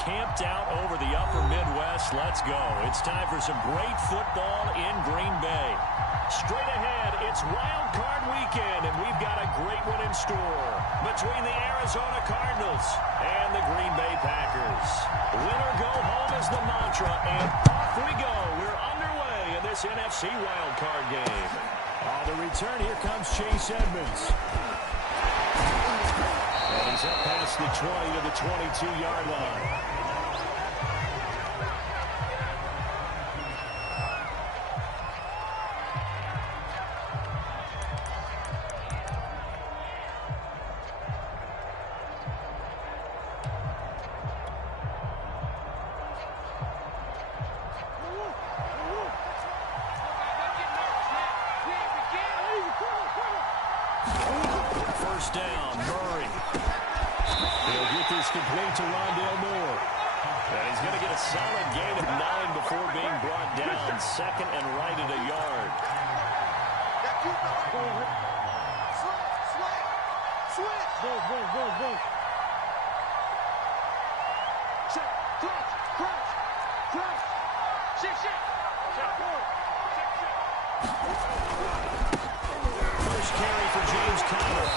camped out over the upper Midwest. Let's go. It's time for some great football in Green Bay. Straight ahead, it's Wild Card Weekend, and we've got a great one in store between the Arizona Cardinals and the Green Bay Packers. Win or go home is the mantra, and off we go. We're underway in this NFC Wild Card game. On the return, here comes Chase Edmonds. And he's up past the 20 to the 22-yard line. First down, Murray. He'll get this complete to Rondale Moore. And he's going to get a solid gain of 9 before being brought down. Second and right at a yard. Go. Check, cross. First carry for James Conner.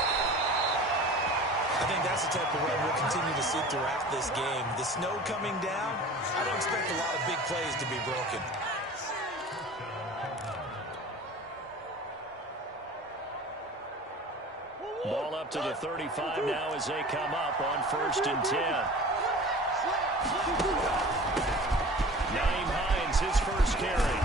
I think that's the type of run we'll continue to see throughout this game. The snow coming down, I don't expect a lot of big plays to be broken. Ball up to the 35 now as they come up on 1st and 10. Naeem Hines, his first carry.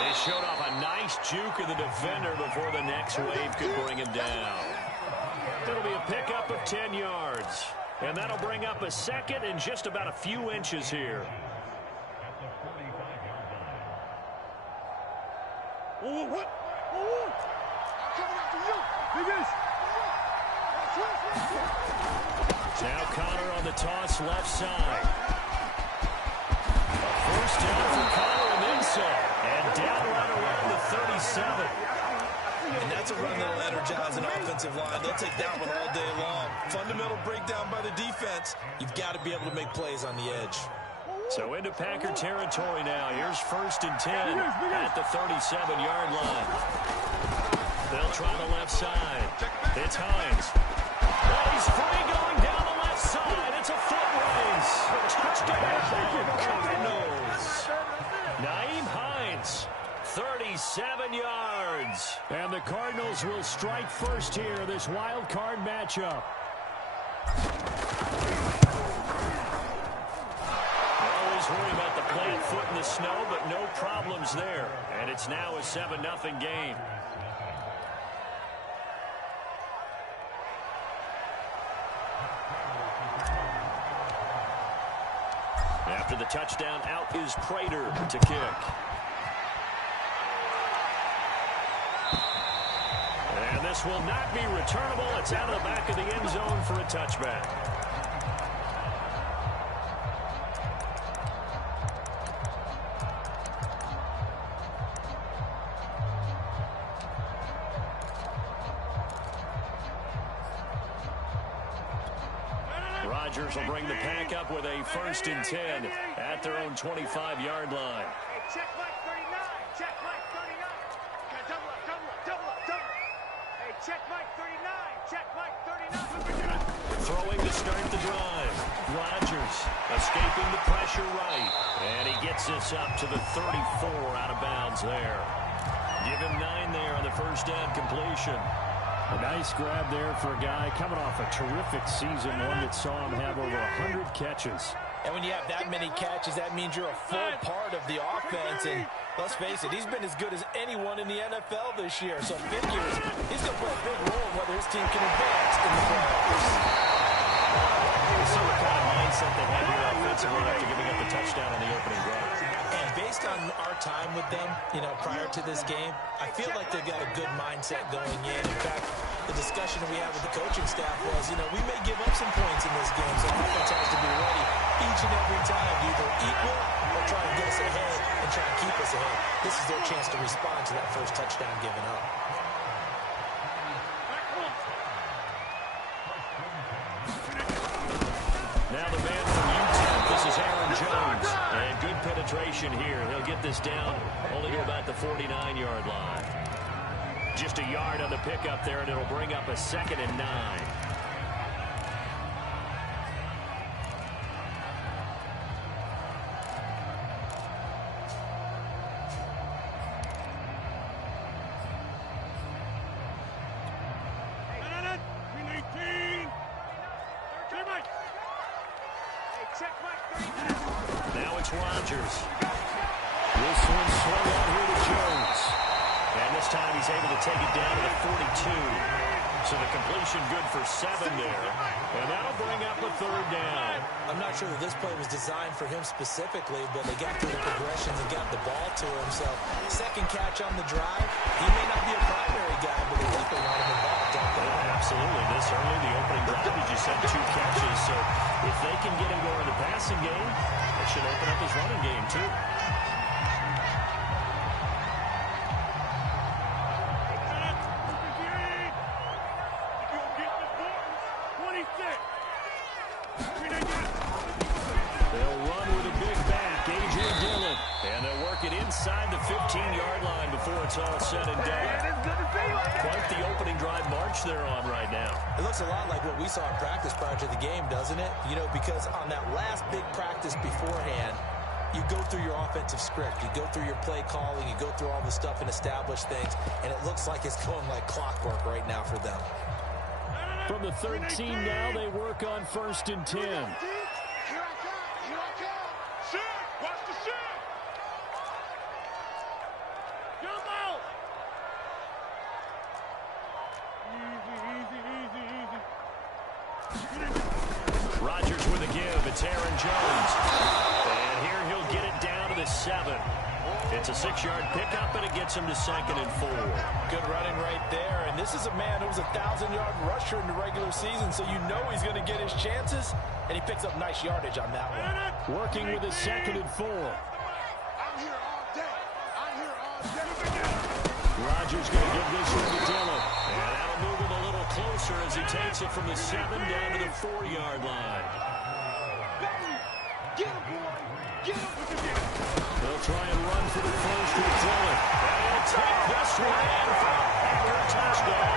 They showed off a nice juke of the defender before the next wave could bring him down. It'll be a pickup of 10 yards. And that'll bring up a second and just about a few inches here. Now Conner on the toss left side. A first down for Conner and then some. And down right around the 37. And that's a run that'll energize an offensive line. They'll take that one all day long. Fundamental breakdown by the defense. You've got to be able to make plays on the edge. So into Packer territory now. Here's 1st and 10 at the 37-yard line. They'll try the left side. It's Hines. Oh, he's free going down the left side. It's a foot race. Touchdown, Cardinals. Naeem Hines, 37 yards. And the Cardinals will strike first here, this wild card matchup. Always worry about the plant foot in the snow, but no problems there. And it's now a 7-0 game. After the touchdown, out is Prater to kick. And this will not be returnable. It's out of the back of the end zone for a touchback. Rodgers will bring the pack up with a 1st and 10 at their own 25-yard line. Hey, check Mike 39. Check Mike 39. Okay, double up. Hey, check Mike 39. Check Mike 39. Throwing to start the drive. Rodgers escaping the pressure right. And he gets this up to the 34 out of bounds there. Give him 9 there on the first down completion. A nice grab there for a guy coming off a terrific season, one that saw him have over 100 catches. And when you have that many catches, that means you're a full part of the offense. And let's face it, he's been as good as anyone in the NFL this year. So figures he's going to play a big role in whether his team can advance in the playoffs. You see what kind of mindset they have here offensively after giving up the touchdown on the opening drive. And based on our time with them, prior to this game, I feel like they've got a good mindset going in. In fact, the discussion we had with the coaching staff was, we may give up some points in this game, so offense has to be ready each and every time to either equal or try and get us ahead and try and keep us ahead. This is their chance to respond to that first touchdown given up. Now the man from Utah penetration here. He'll get this down only to about the 49-yard line. Just a yard on the pickup there, and it'll bring up a 2nd and 9. Now it's Rodgers. This one swung out here to Jones. And this time he's able to take it down to the 42. So the completion good for 7 there. And that'll bring up a 3rd down. I'm not sure that this play was designed for him specifically, but they got through the progressions and got the ball to him. So second catch on the drive. He may not be a primary guy, but they definitely want him involved, don't they? Absolutely. This early, the opening drive, as you said, 2 catches. So if they can get him going in the passing game, that should open up his running game, too. They'll run with a big back, A.J. Dillon. And they'll work it inside the 15-yard line before it's all said and done. Quite the opening drive march they're on right now. It looks a lot like what we saw in practice prior to the game, doesn't it? You know, because on that last big practice beforehand, you go through your offensive script. You go through your play calling. You go through all the stuff and establish things. And it looks like it's going like clockwork right now for them. From the 13 now, they work on 1st and 10. Here I come. Here I come. Shit. Watch the shit. Jump out. Easy. Rodgers with a give. It's Aaron Jones. And here he'll get it down to the 7. It's a 6-yard pickup, and it gets him to 2nd and 4. Good running right there. And this is a man who was a 1,000-yard rusher in the regular season, so you know he's going to get his chances. And he picks up nice yardage on that one. Working with a 2nd and 4. I'm here all day. I'm here all day. Rodgers going to give this one to Dillon. And that'll move him a little closer as he takes it from the 7 down to the 4-yard line. Get him, boy. Get him. They'll try and run for the first with Dillon. And he'll take this one in for a Packer touchdown.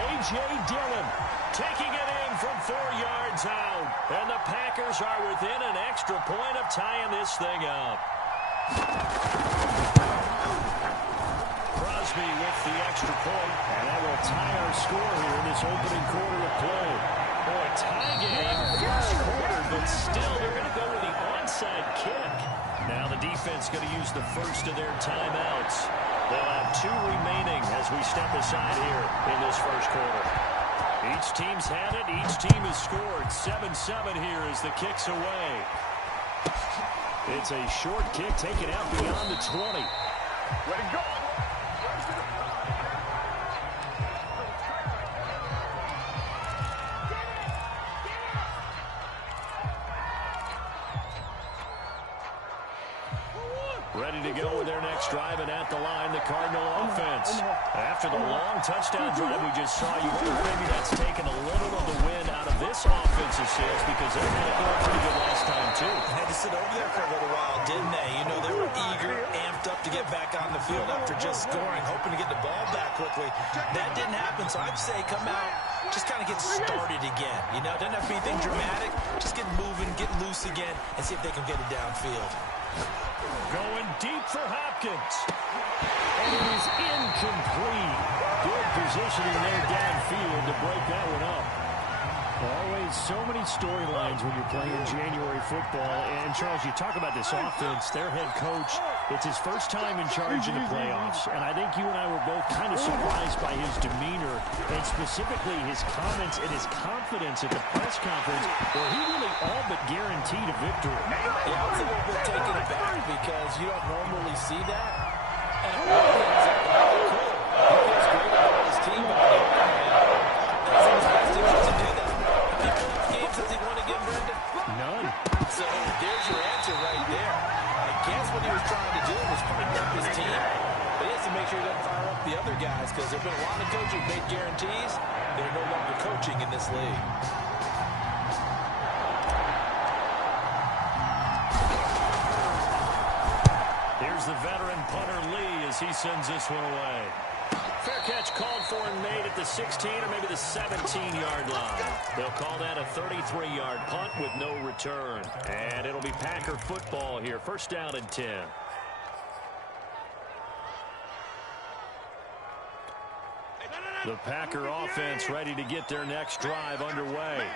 A.J. Dillon Taking it in from 4 yards out. And the Packers are within an extra point of tying this thing up. Crosby with the extra point. And that will tie our score here in this opening quarter of play. Boy, tie game first quarter, but still they're going to go with the onside kick. Now the defense going to use the first of their timeouts. They'll have 2 remaining as we step aside here in this first quarter. Each team's had it. Each team has scored. 7-7 here as the kick's away. It's a short kick taken out beyond the 20. Ready to go. Ready to go with their next drive, and at the line, the Cardinal offense. After the long touchdown drive we just saw, you wonder maybe that's taken a little of the wind out of this offensive sails because they had it going pretty good last time, too. Had to sit over there for a little while, didn't they? You know, they were eager, amped up to get back on the field after just scoring, hoping to get the ball back quickly. That didn't happen, so I'd say come out, just kind of get started again. You know, it doesn't have to be anything dramatic. Just get moving, get loose again, and see if they can get it downfield. Going deep for Hopkins. And it is incomplete. Good positioning there downfield to break that one up. Always so many storylines when you're playing January football. And, Charles, you talk about this offense, their head coach, it's his first time in charge in the playoffs. And I think you and I were both kind of surprised by his demeanor and specifically his comments and his confidence at the press conference where he really all but guaranteed a victory. Yeah, I was a little bit taken aback because you don't normally see that. And on one hand, it's like, oh, cool. He feels great about his team. But on the other hand, it's in his best interest to do that. Games does he want again, Brendan? None. So there's your answer right there. I guess what he was trying to do was fire up his team, but he has to make sure he doesn't fire up the other guys because there have been a lot of coaches who made guarantees. They're no longer coaching in this league. Here's the veteran punter Lee as he sends this one away. Fair catch called for and made at the 16 or maybe the 17-yard line. They'll call that a 33-yard punt with no return. And it'll be Packer football here. First down and 10. The Packer offense ready to get their next drive underway.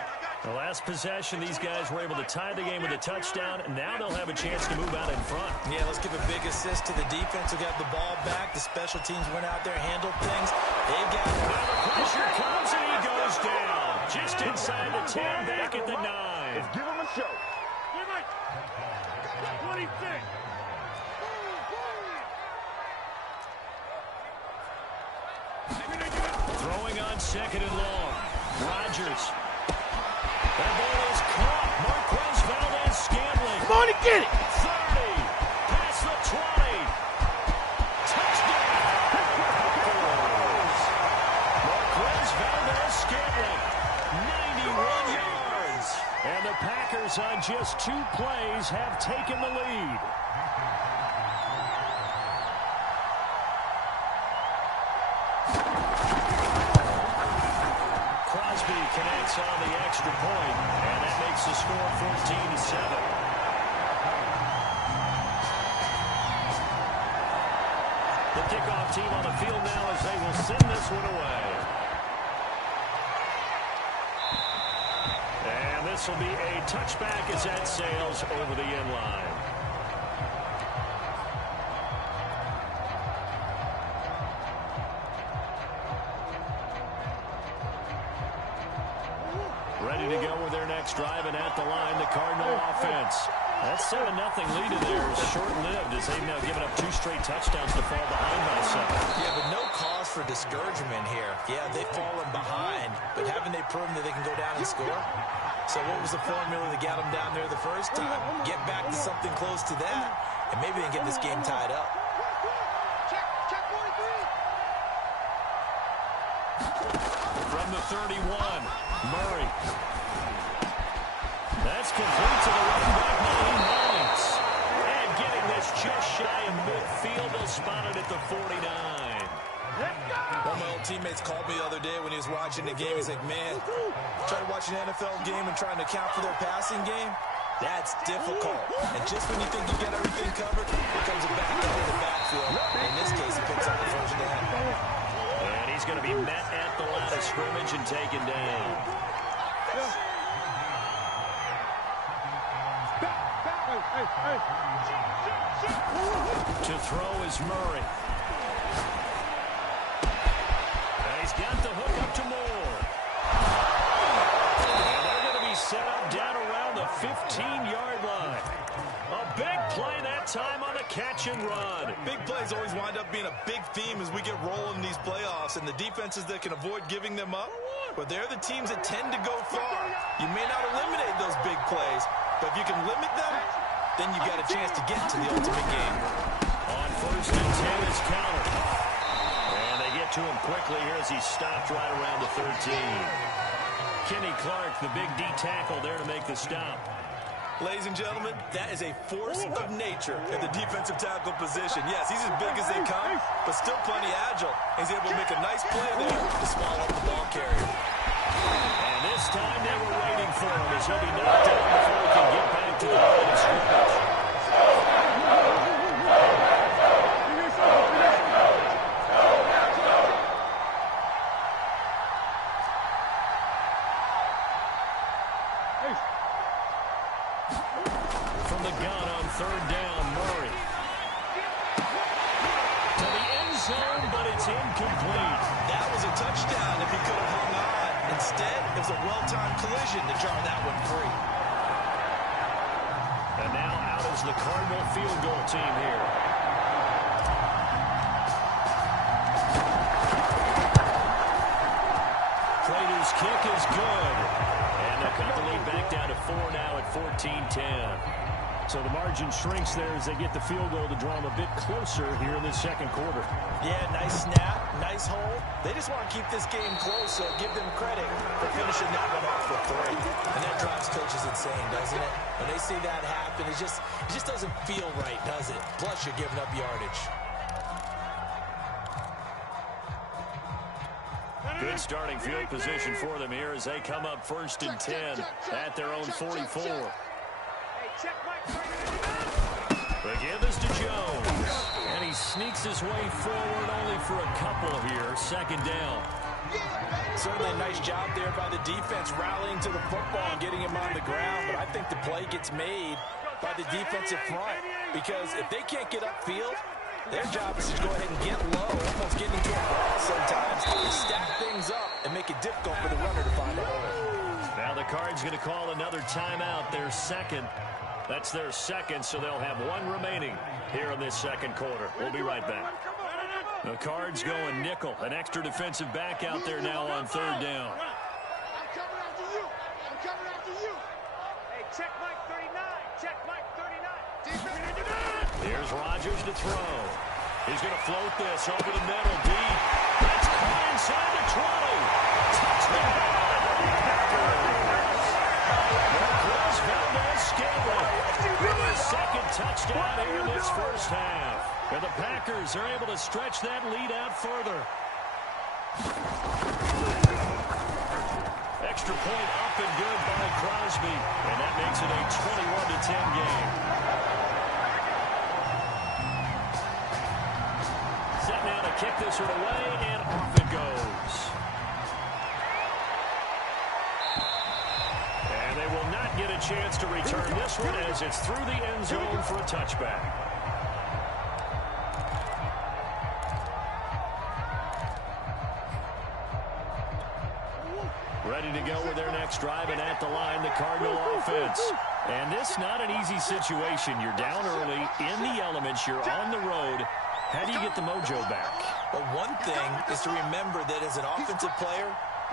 The last possession, these guys were able to tie the game with a touchdown, and now they'll have a chance to move out in front. Yeah, let's give a big assist to the defense who got the ball back. The special teams went out there, handled things. They've got it. Now the pressure comes, and he goes down. Just inside the 10, back at the 9. Let's give him a show. Hey, Mike. What do you think? Throwing on second and long. Rodgers. That ball is caught. Marquez Valdez-Scantling. Come on and get it. 30. Past the 20. Touchdown. Marquez Valdez-Scantling. 91 yards. And the Packers on just 2 plays have taken the lead. Connects on the extra point, and that makes the score 14-7. The kickoff team on the field now as they will send this one away. And this will be a touchback as that sails over the end line. Ready to go with their next drive, and at the line, the Cardinal offense. That 7-0 lead in there is short-lived as they've now given up 2 straight touchdowns to fall behind by 7. Yeah, but no cause for discouragement here. Yeah, they've fallen behind, but haven't they proven that they can go down and score? So what was the formula that got them down there the first time? Get back to something close to that, and maybe they can get this game tied up. Check 43. From the 31, Murray. That's complete to the running back, Monty Mullins. And getting this just shy of midfield, they'll spot it at the 49. One of my old teammates called me the other day when he was watching the game. He's like, man, trying to watch an NFL game and trying to account for their passing game, that's difficult. And just when you think you get everything covered, here comes a back end of the backfield. In this case, he picks up the first down. And he's going to be met at the line of scrimmage and taken down. To throw is Murray. And he's got the hook up to Moore. And they're going to be set up down around the 15-yard line. A big play that time on the catch and run. Big plays always wind up being a big theme as we get rolling in these playoffs, and the defenses that can avoid giving them up, but they're the teams that tend to go far. You may not eliminate those big plays, but if you can limit them, then you got a chance to get to the ultimate game. On first and 10 is counter. And they get to him quickly here as he's stopped right around the 13. Kenny Clark, the big D tackle there to make the stop. Ladies and gentlemen, that is a force of nature at the defensive tackle position. Yes, he's as big as they come, but still plenty agile. He's able to make a nice play there to swallow up the ball carrier. And this time they were waiting for him as he'll be knocked down before he can get back to the line of scrimmage. From the gun on third down, Murray. To the end zone, but it's incomplete. That was a touchdown if he could have hung on. Instead, it was a well-timed collision to jar that one free. And now out is the Cardinal field goal team here. Prater's kick is good. And they'll cut the lead back down to 4 now at 14-10. So the margin shrinks there as they get the field goal to draw them a bit closer here in this second quarter. Yeah, nice snap, nice hold. They just want to keep this game close, so give them credit for finishing that one off for 3. And that drives coaches insane, doesn't it? When they see that happen, it just doesn't feel right, does it? Plus, you're giving up yardage. Good starting field position for them here as they come up 1st and 10 at their own 44. The give is to Jones. And he sneaks his way forward only for a couple here. 2nd down. Certainly a nice job there by the defense rallying to the football and getting him on the ground. But I think the play gets made by the defensive front. Because if they can't get upfield, their job is to go ahead and get low, almost getting into a ball sometimes, and stack things up and make it difficult for the runner to find a hole. Now the Cards going to call another timeout, their second. That's their second, so they'll have 1 remaining here in this second quarter. We'll be right back. The Cards going nickel, an extra defensive back out there now on 3rd down. I'm coming after you. I'm coming after you. Hey, check Mike 39. Check Mike 39. Here's Rodgers to throw. He's going to float this over the middle, deep. That's caught inside the 20. Touchdown! Marquez Valdez-Scantling with his second touchdown here in this first half. And the Packers are able to stretch that lead out further. Extra point up and good by Crosby. And that makes it a 21-10 game. Set now to kick this one away, and off it goes. And they will not get a chance to return this one as it's through the end zone for a touchback. Ready to go with their next drive, and at the line, the Cardinal offense. And this not an easy situation. You're down early, in the elements, you're on the road. How do you get the mojo back? Well, one thing is to remember that as an offensive player,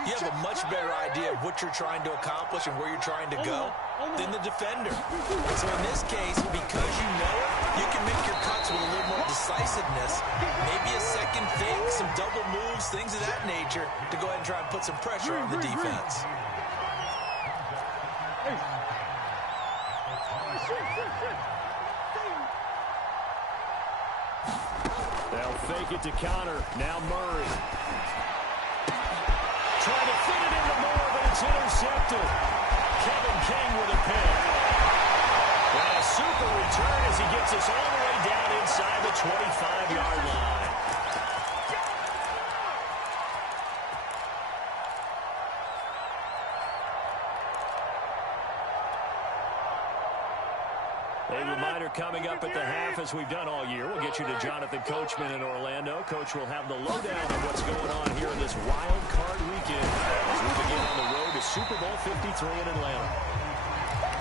you have a much better idea of what you're trying to accomplish and where you're trying to go than the defender. So in this case, because you know it, you can make your cuts with a little more decisiveness. Maybe a second fake, some double moves, things of that nature to go ahead and try and put some pressure on the defense. They'll fake it to Connor. Now Murray. Trying to fit it into Moore, but it's intercepted. Kevin King with a pick. And a super return as he gets us all the way down inside the 25-yard line. A reminder coming up at the half, as we've done all year. We'll get you to Jonathan Coachman in Orlando. Coach will have the lowdown on what's going on here in this wild card weekend as we begin on the road to Super Bowl 53 in Atlanta.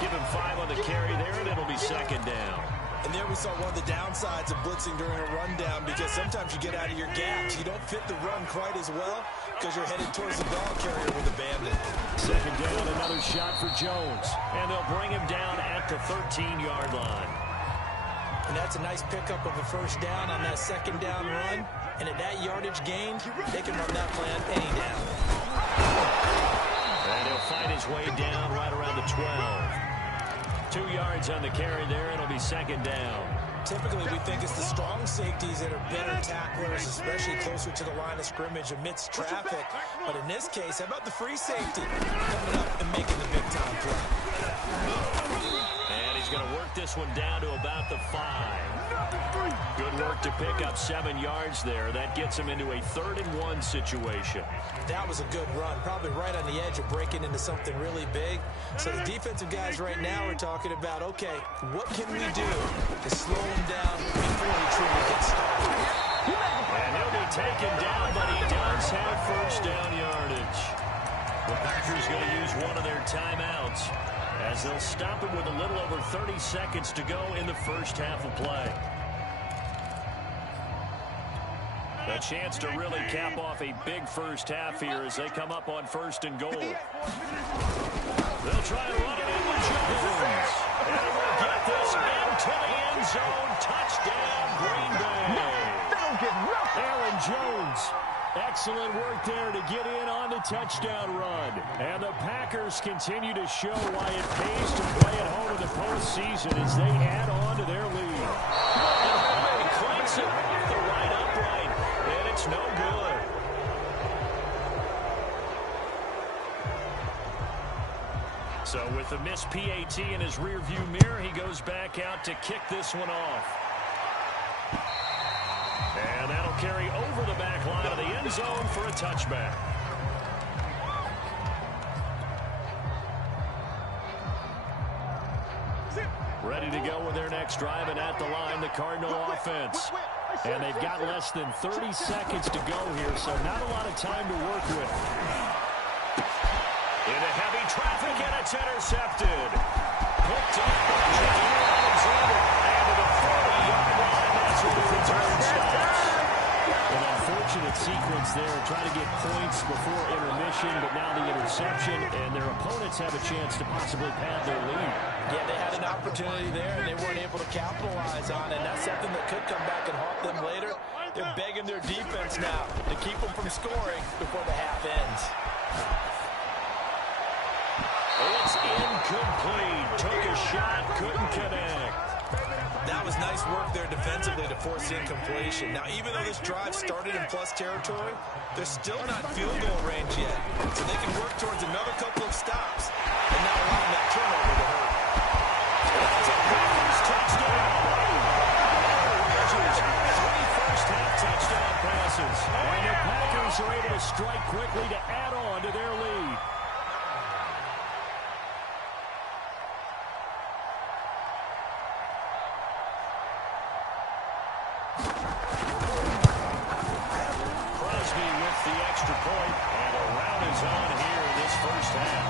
Give him 5 on the carry there, and it'll be 2nd down. And there we saw one of the downsides of blitzing during a rundown, because sometimes you get out of your gaps. You don't fit the run quite as well because you're headed towards the ball carrier with a bandit. 2nd down, another shot for Jones. And they'll bring him down at the 13-yard line. And that's a nice pickup of a first down on that 2nd down run. And at that yardage gain, they can run that plan any down. And he'll find his way down right around the 12. 2 yards on the carry there. It'll be 2nd down. Typically, we think it's the strong safeties that are better tacklers, especially closer to the line of scrimmage amidst traffic. But in this case, how about the free safety coming up and making the big-time play? And he's going to work this one down to about the 5. Good work to pick up 7 yards there. That gets him into a 3rd and 1 situation. That was a good run, probably right on the edge of breaking into something really big. So the defensive guys right now are talking about, okay, what can we do to slow him down before he truly gets started? And he'll be taken down, but he does have first down yardage. The Packers going to use one of their timeouts as they'll stop it with a little over 30 seconds to go in the first half of play. A chance to really cap off a big first half here as they come up on 1st and goal. They'll try and run it in with Jones. And we'll get this to the end zone. Touchdown, Green Bay. Aaron Jones. Excellent work there to get in on the touchdown run. And the Packers continue to show why it pays to play at home in the postseason as they add on to their lead. And he cranks it off the right upright, and it's no good. So with the missed PAT in his rearview mirror, he goes back out to kick this one off. And that'll carry over the back line of the end zone for a touchback. Ready to go with their next drive, and at the line, the Cardinal offense. And they've got less than 30 seconds to go here, so not a lot of time to work with. Into heavy traffic, and it's intercepted. Picked up by Jair Alexander. And to the 40-yard line, that's where the return stops. An unfortunate sequence there, trying to get points before intermission, but now the interception, and their opponents have a chance to possibly pad their lead. Yeah, they had an opportunity there, and they weren't able to capitalize on it. And that's something that could come back and haunt them later. They're begging their defense now to keep them from scoring before the half ends. It's incomplete. Took a shot, couldn't connect. That was nice work there defensively to force incompletion. Now, even though this drive started in plus territory, they're still not field goal range yet. So they can work towards another couple of stops and not allowing that turnover to hurt. That's a Packers touchdown. Rodgers, 3 first-half touchdown passes. And the Packers are able to strike quickly to add on to their lead. The extra point, and a round is on here in this first half.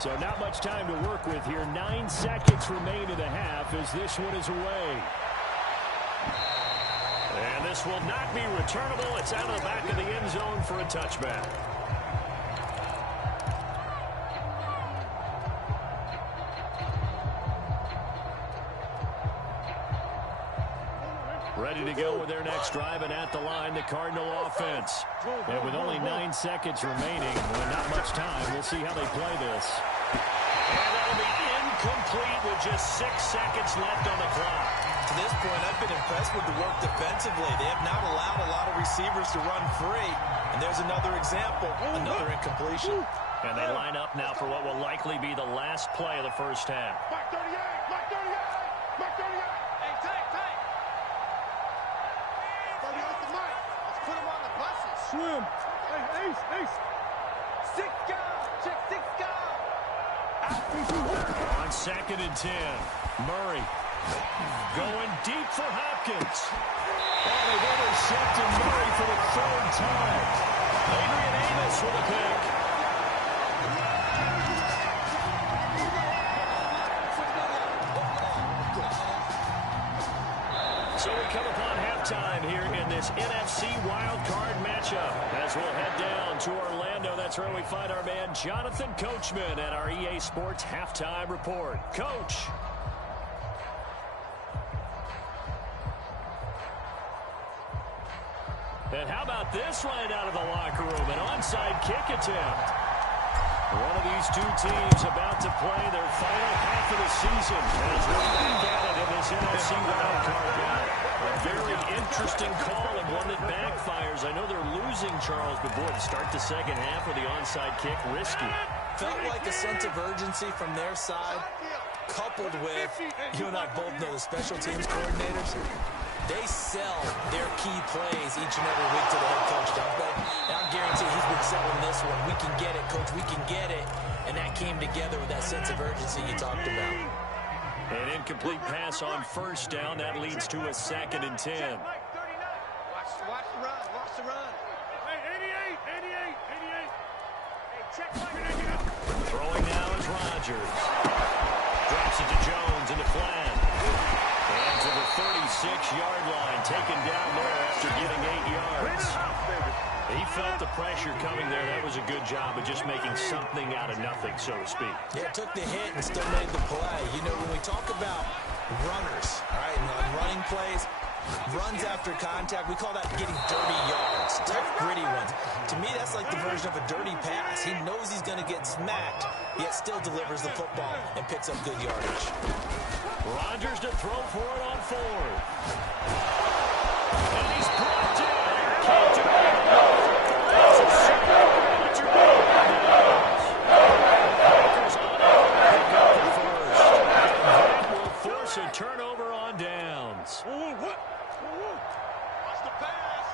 So not much time to work with here. 9 seconds remain in the half as this one is away. And this will not be returnable. It's out of the back of the end zone for a touchback. Ready to go with their next drive, and at the line, the Cardinal offense. And with only 9 seconds remaining, well, not much time, we'll see how they play this. And that'll be incomplete with just 6 seconds left on the clock. To this point, I've been impressed with the work defensively. They have not allowed a lot of receivers to run free. And there's another example, another incompletion. And they line up now for what will likely be the last play of the first half. Mark 38! Mark 38! Mark 38! Hey, tight, tight! 30 off the mark. Let's put him on the buses. Swim. Hey, ace, ace. 6 guard. Check 6 guard. On 2nd and 10, Murray going deep for Hopkins. Oh, they've intercepted Murray for the 3rd time. Adrian Amos with a pick. So we come upon halftime here in this NFC wildcard matchup. As we'll head down to Orlando, that's where we find our man Jonathan Coachman at our EA Sports Halftime Report. Coach. And how about this right out of the locker room? An onside kick attempt. One of these two teams about to play their final half of the season as we're back at it in this NFC wildcard battle. A very interesting call and one that backfires. I know they're losing, Charles, but boy, to start the second half with the onside kick, risky. Felt like a sense of urgency from their side, coupled with, you and I both know the special teams coordinators. They sell their key plays each and every week to the head coach. I guarantee he's been selling this one. We can get it, coach. We can get it. And that came together with that sense of urgency you talked about. An incomplete pass on first down. That leads to a 2nd and 10. Watch the run. Watch the run. Hey, 88, 88, 88. Hey, check Mike. Throwing now is Rodgers. Drops it to Jones into flat. And to the 36-yard line. Taken down there after getting 8 yards. He felt the pressure coming there. That was a good job of just making something out of nothing, so to speak. Yeah, took the hit and still made the play. You know, when we talk about runners, all right, and on running plays, runs after contact, we call that getting dirty yards, tough, gritty ones. To me, that's like the version of a dirty pass. He knows he's going to get smacked, yet still delivers the football and picks up good yardage. Rodgers to throw for it on fourth. And he's blocked it. Can't do it. That's a Rodgers Packers on it. Pick up the first. That will force a turnover on downs. Watch the pass.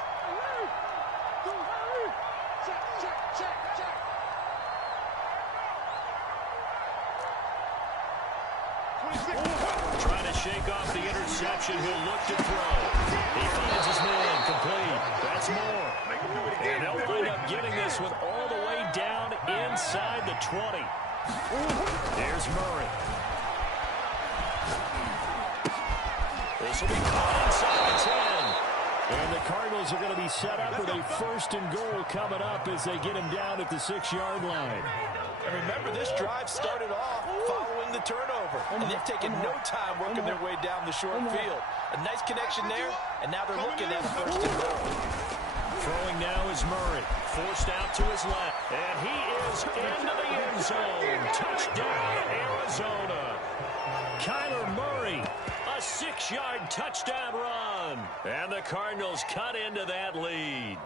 Check. Trying to shake off the interception. He'll look to throw. He finds his man. Complete. That's more. And they'll wind up getting this with all the way down inside the 20. Here's Murray. This will be caught inside the 10. And the Cardinals are going to be set up with a 1st and goal coming up as they get him down at the 6-yard line. And remember, this drive started off following the turnover. And they've taken no time working their way down the short field. A nice connection there, and now they're looking at a 1st and goal. Throwing now is Murray. Forced out to his left. And he is into the end zone. Touchdown, Arizona. Kyler Murray, a 6-yard touchdown run. And the Cardinals cut into that lead.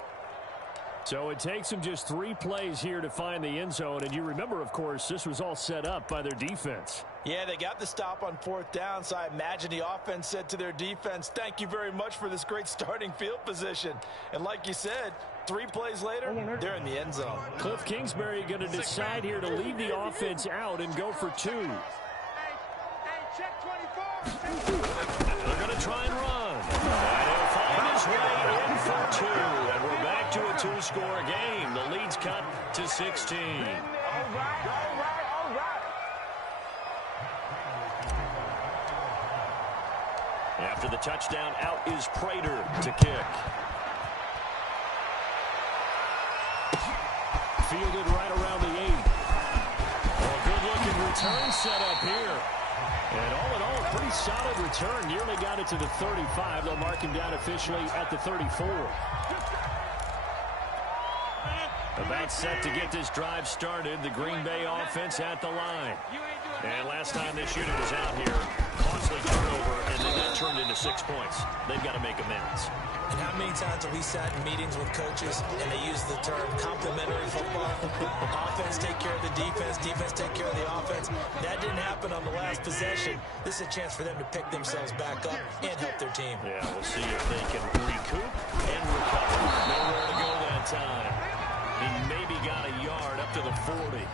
So it takes them just 3 plays here to find the end zone. And you remember, of course, this was all set up by their defense. Yeah, they got the stop on 4th down, so I imagine the offense said to their defense, thank you very much for this great starting field position. And like you said, 3 plays later, they're in the end zone. Cliff Kingsbury going to decide here to leave the offense out and go for 2. Hey, check 24. They're going to try and run. And he'll find his way in for 2. And we're back to a 2-score game. The lead's cut to 16. All right. After the touchdown, out is Prater to kick. Fielded right around the 8. A good-looking return set up here. And all in all, pretty solid return. Nearly got it to the 35. They'll mark him down officially at the 34. About set to get this drive started. The Green Bay offense at the line. And last time this unit was out here, costly turnover, and they got turned into 6 points. They've got to make amends. And how many times have we sat in meetings with coaches and they use the term complementary football? Offense take care of the defense, defense take care of the offense. That didn't happen on the last possession. This is a chance for them to pick themselves back up and help their team. Yeah, we'll see if they can recoup and recover. Nowhere to go that time. He maybe got a yard up to the 40.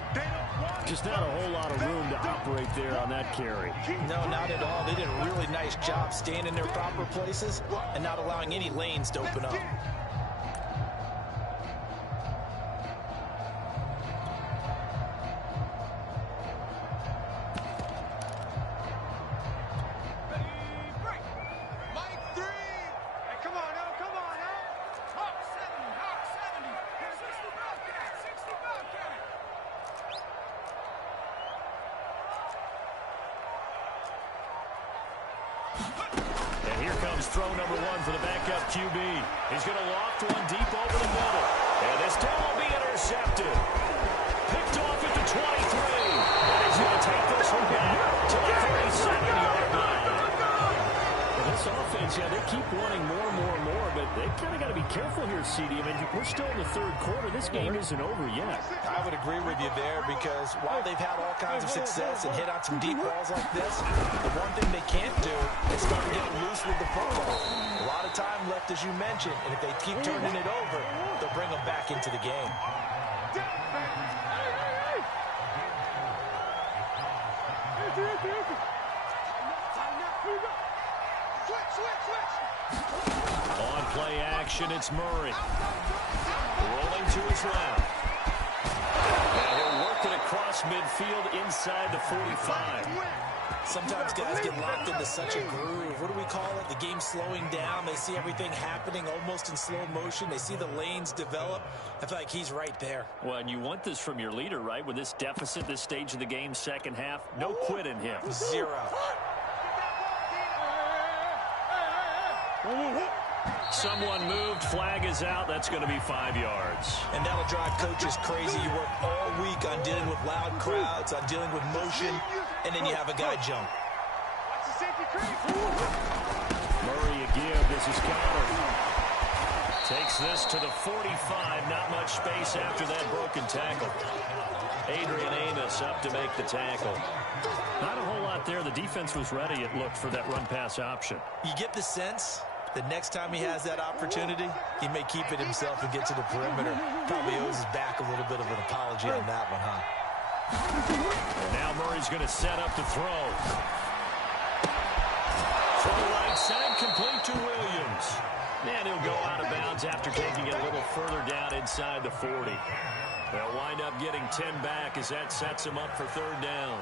Just not a whole lot of room to operate there on that carry. No, not at all. They did a really nice job staying in their proper places and not allowing any lanes to open up. And here comes throw number 1 for the backup QB. He's going to loft one deep over the middle. And this time will be intercepted. Picked off at the 23. And he's going to take this one back to the 37-yard line. Well, this offense, yeah, they keep wanting more and more and more, but they've kind of got to be careful here, CD. I mean, we're still in the 3rd quarter. This game isn't over yet. I would agree with you there because while they've had all kinds of success and hit on some deep balls like this, the one thing they can't do is start to get loose with the football. A lot of time left, as you mentioned, and if they keep turning it over, they'll bring them back into the game. On play action, it's Murray. Rolling to his left. And he'll work it across across midfield inside the 45. Sometimes guys get locked into such a groove. What do we call it? The game's slowing down. They see everything happening almost in slow motion. They see the lanes develop. I feel like he's right there. Well, and you want this from your leader, right? With this deficit, this stage of the game, second half, no quit in him. Zero. Someone moved. Flag is out. That's going to be 5 yards. And that'll drive coaches crazy. You work all week on dealing with loud crowds, on dealing with motion, and then you have a guy jump. Murray again. This is Connor. Takes this to the 45. Not much space after that broken tackle. Adrian Amos up to make the tackle. Not a whole lot there. The defense was ready, it looked, for that run-pass option. You get the sense the next time he has that opportunity, he may keep it himself and get to the perimeter. Probably owes his back a little bit of an apology on that one, huh? And now Murray's going to set up to throw. From the right side, complete to Williams. And he'll go out of bounds after taking it a little further down inside the 40. They'll wind up getting 10 back as that sets him up for third down.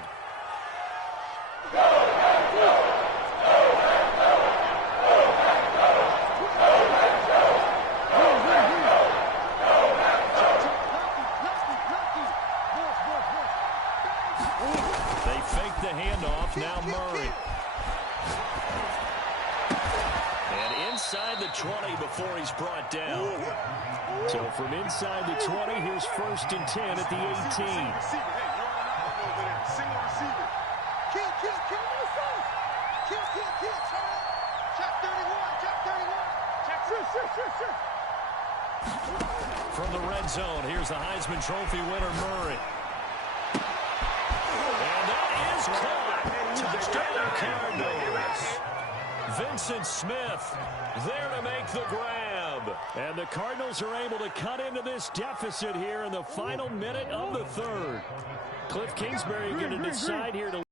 They fake the handoff. Now Murray. And inside the 20 before he's brought down. So from inside the 20, here's 1st and 10 at the 18. From the red zone, here's the Heisman Trophy winner, Murray. And that is caught. Touchdown Cardinals. Vincent Smith there to make the grab. And the Cardinals are able to cut into this deficit here in the final minute of the third. Cliff Kingsbury going to decide here to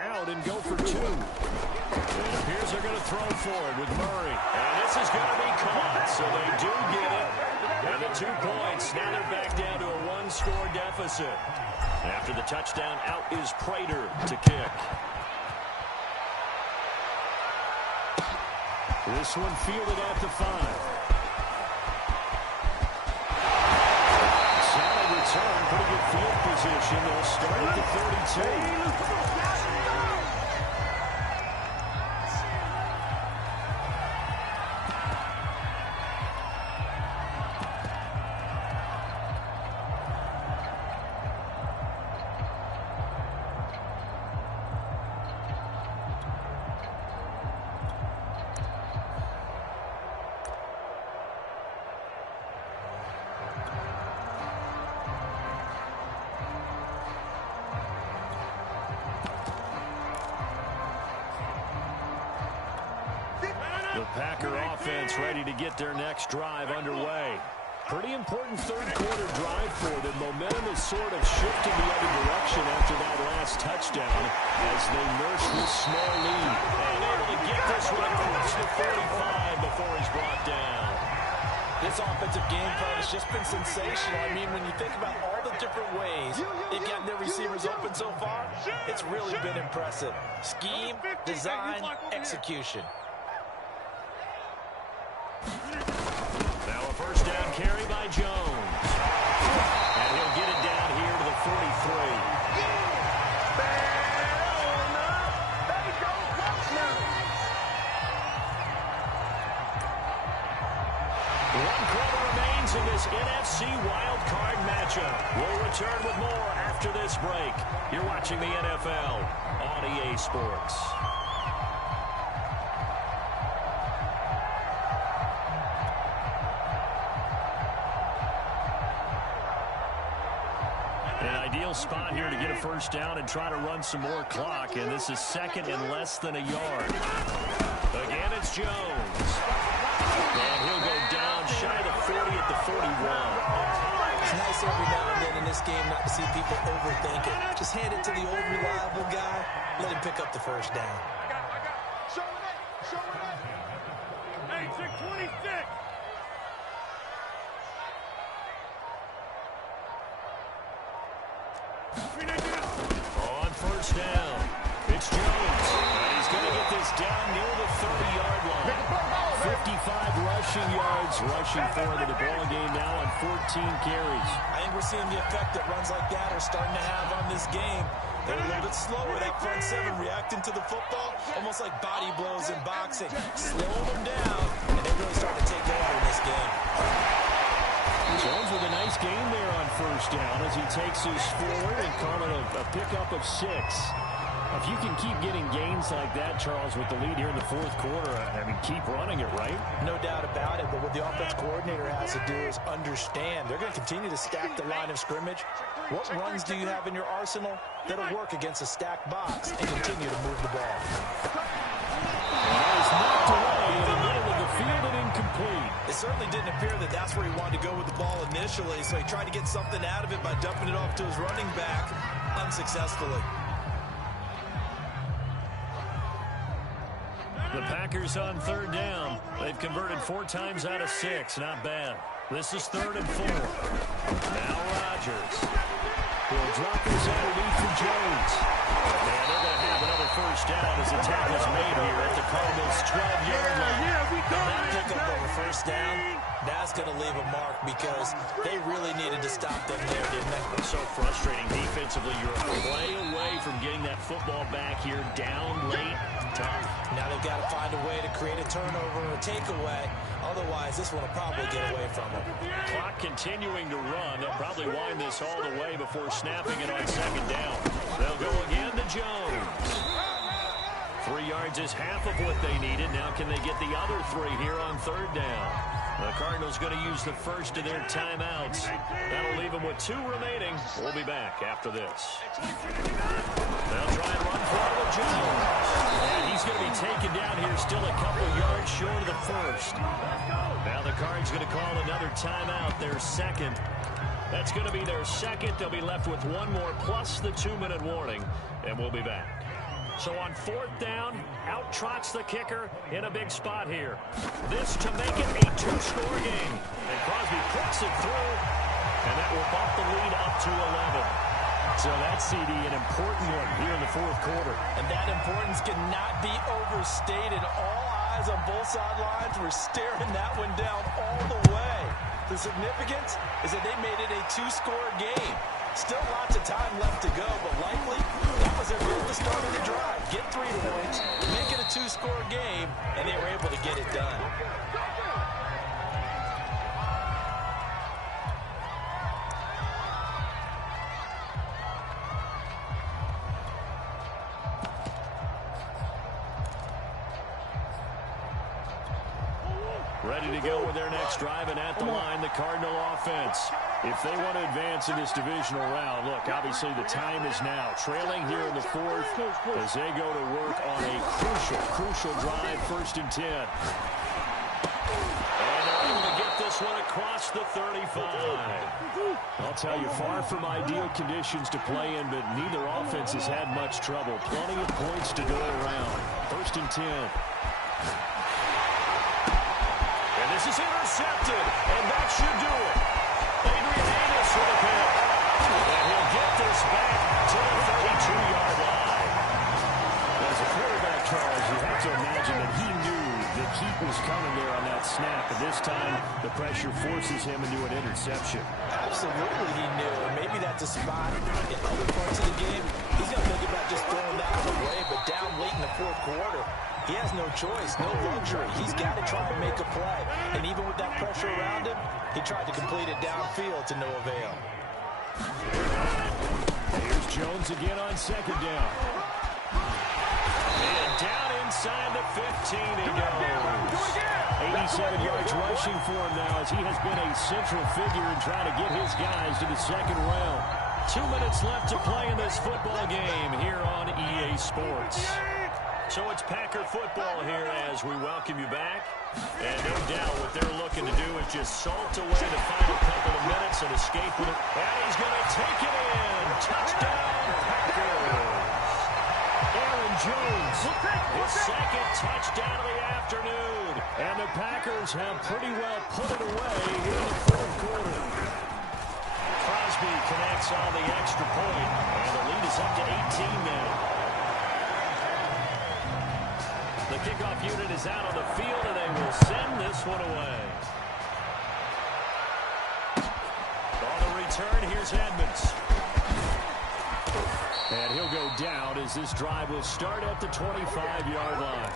out and go for 2. It appears they're going to throw forward with Murray. And this is going to be caught, so they do get it. And the 2 points, now they're back down to a 1-score deficit. After the touchdown, out is Prater to kick. This one fielded at the 5. Solid return, pretty good field position. They'll start at the 32. The Packer offense ready to get their next drive underway. Pretty important third-quarter drive for them. Momentum is sort of shifting the other direction after that last touchdown as they nurse this small lead. And able to get this one across the 45 before he's brought down. This offensive game plan has just been sensational. I mean, when you think about all the different ways they've gotten their receivers open so far, it's really been impressive. Scheme, design, execution. Now a first down carry by Jones. And he'll get it down here to the 43. One quarter remains in this NFC wildcard matchup. We'll return with more after this break. You're watching the NFL on EA Sports. An ideal spot here to get a first down and try to run some more clock, and this is second and less than a yard. Again, it's Jones. And he'll go down shy of the 40 at the 41. It's nice every now and then in this game not to see people overthink it. Just hand it to the old reliable guy, let him pick up the first down. I got it. Show it. Hey, 626. On first down, it's Jones. And he's going to get this down near the 30-yard line. 55 rushing yards, rushing for the ball game now on 14 carries. I think we're seeing the effect that runs like that are starting to have on this game. They're a little bit slower, that front seven reacting to the football, almost like body blows in boxing. Slowing them down, and they're really starting to take over in this game. Jones with a nice gain there on first down as he takes his forward and call it a pickup of 6. If you can keep getting gains like that, Charles, with the lead here in the fourth quarter, I mean, keep running it, right? No doubt about it, but what the offense coordinator has to do is understand. They're going to continue to stack the line of scrimmage. What runs do you have in your arsenal that'll work against a stacked box and continue to move the ball? That is knocked away in the middle of the field and incomplete. It certainly didn't appear that that's where he wanted to go with the ball initially, so he tried to get something out of it by dumping it off to his running back unsuccessfully. The Packers on third down. They've converted 4 times out of 6. Not bad. This is 3rd and 4. Now Rodgers. He'll drop this underneath for Jones. And they're going to have another first down as the tackle's made here at the Cardinals' 12-yard line. That pickup over first down, that's going to leave a mark because they really needed to stop them there, didn't they? It's so frustrating defensively. You're a play away from getting that football back here down late. Tough. Now they've got to find a way to create a turnover or a takeaway. Otherwise, this one will probably get away from them. Clock continuing to run. They'll probably wind this all the way before snapping it on second down. They'll go again to Jones. 3 yards is half of what they needed. Now can they get the other 3 here on third down? The Cardinals going to use the first of their timeouts. That'll leave them with 2 remaining. We'll be back after this. They'll try and run for it with Jones. And he's going to be taken down here still a couple yards short of the first. Now the Cards going to call another timeout, their second. That's going to be their second. They'll be left with 1 more plus the 2-minute warning. And we'll be back. So on 4th down, out trots the kicker in a big spot here. This to make it a 2-score game. And Crosby puts it through, and that will bump the lead up to 11. So that's, CD, an important one here in the fourth quarter. And that importance cannot be overstated. All eyes on both sidelines were staring that one down all the way. The significance is that they made it a 2-score game. Still lots of time left to go, but likely that was their goal to start of the drive. Get 3 points, make it a 2-score game, and they were able to get it done. Ready to go with their next drive, and at the line, the Cardinal offense. If they want to advance in this divisional round, look, obviously the time is now. Trailing here in the fourth as they go to work on a crucial drive, 1st and 10. And they're able to get this one across the 35. I'll tell you, far from ideal conditions to play in, but neither offense has had much trouble. Plenty of points to go around. 1st and 10. And this is intercepted, and that should do it. Adrian Amos with a pick. And he'll get this back to the 32-yard line. As a quarterback, Charles, you have to imagine that he knew the keep was coming there on that snap. And this time, the pressure forces him into an interception. Absolutely he knew. And maybe that's a spot in other parts of the game. He's going to think about just throwing that one away, but down late in the fourth quarter, he has no choice, no luxury. He's got to try and make a play. And even with that pressure around him, he tried to complete it downfield to no avail. Here's Jones again on 2nd down. And down inside the 15 he goes. 87 yards rushing for him now as he has been a central figure in trying to get his guys to the 2nd round. 2 minutes left to play in this football game here on EA Sports. So it's Packer football here as we welcome you back. And no doubt what they're looking to do is just salt away the final couple of minutes and escape with it. And he's going to take it in. Touchdown, Packers. Aaron Jones, his 2nd touchdown of the afternoon. And the Packers have pretty well put it away here in the fourth quarter. Crosby connects on the extra point, and the lead is up to 18 now. The kickoff unit is out on the field, and they will send this one away. On the return, here's Edmonds. And he'll go down as this drive will start at the 25-yard line.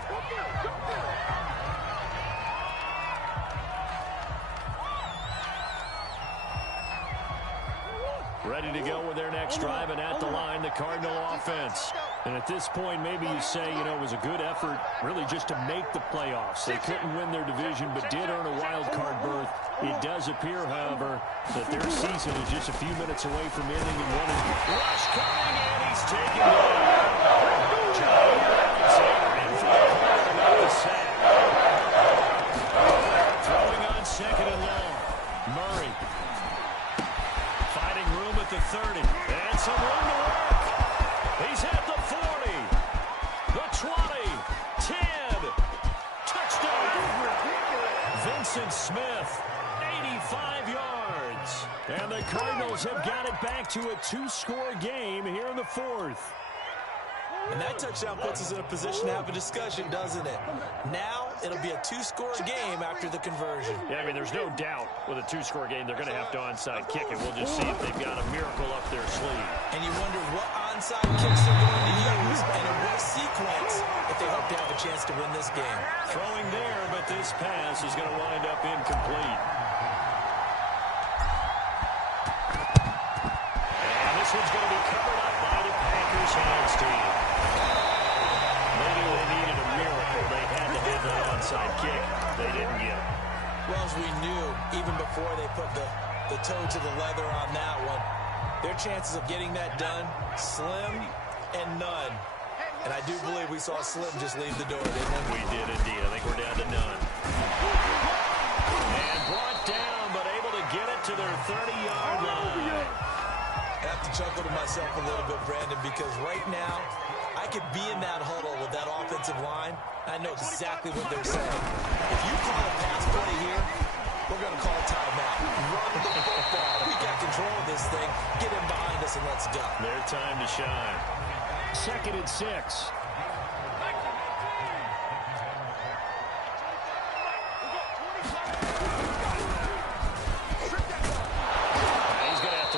Ready to go with their next drive, and at the line, the Cardinal offense. And at this point, maybe you say, you know, it was a good effort really just to make the playoffs. They couldn't win their division, but did earn a wild card berth. It does appear, however, that their season is just a few minutes away from ending in one. Rush coming, and he's taken down. Johnny Alexander in for the corner about the sack. Throwing on second and long. Murray. Finding room at the 30. And some room to work. He's at the 40. The 20. 10. Touchdown. Vincent Smith. 85 yards. And the Cardinals have got it back to a 2-score game here in the fourth. And that touchdown puts us in a position to have a discussion, doesn't it? Now, it'll be a 2-score game after the conversion. Yeah, I mean, there's no doubt with a 2-score game, they're going to have to onside kick it. We'll just see if they've got a miracle up their sleeve. And you wonder what onside kicks they're going to use and in what sequence if they hope to have a chance to win this game. Throwing there, but this pass is going to wind up incomplete. And this one's going to be covered up by the Packers hands team. Maybe they needed a miracle. They had to have that onside kick. They didn't get it. Well, as we knew, even before they put the toe to the leather on that one, their chances of getting that done, slim and none. And I do believe we saw Slim just leave the door, didn't we? We did indeed. I think we're down to none. And brought down, but able to get it to their 30-yard line. I have to chuckle to myself a little bit, Brandon, because right now, I could be in that huddle with that offensive line. I know exactly what they're saying. If you call a pass play here, we're going to call a timeout. Run the football. We got control of this thing. Get him behind us and let's go. Their time to shine. 2nd and 6.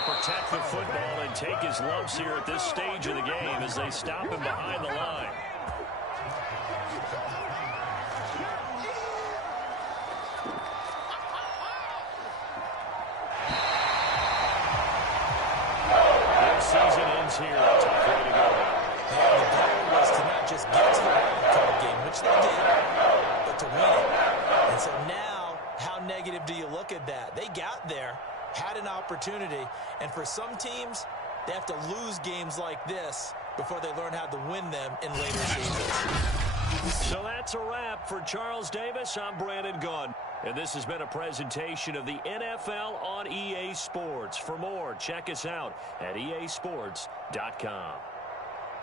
Protect the football and take his lumps here at this stage of the game as they stop him behind the line. Their season ends here. A tough way to go. And the goal was to not just get to the wild card game, which they did, but to win it. And so now, how negative do you look at that? They got there, had an opportunity, and for some teams, they have to lose games like this before they learn how to win them in later seasons. So that's a wrap for Charles Davis. I'm Brandon Gaudin, and this has been a presentation of the NFL on EA Sports. For more, check us out at easports.com.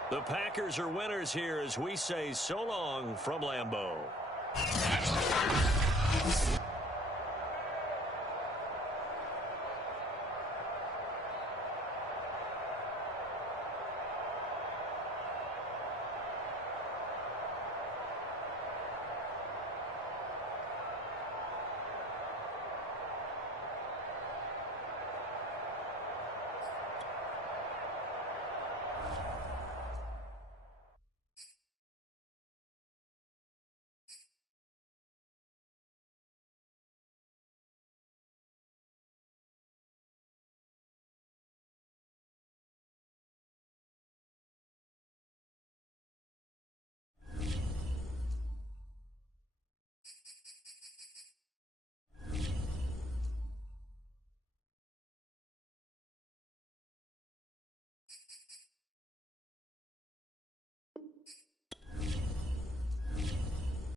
The Packers are winners here as we say so long from Lambeau.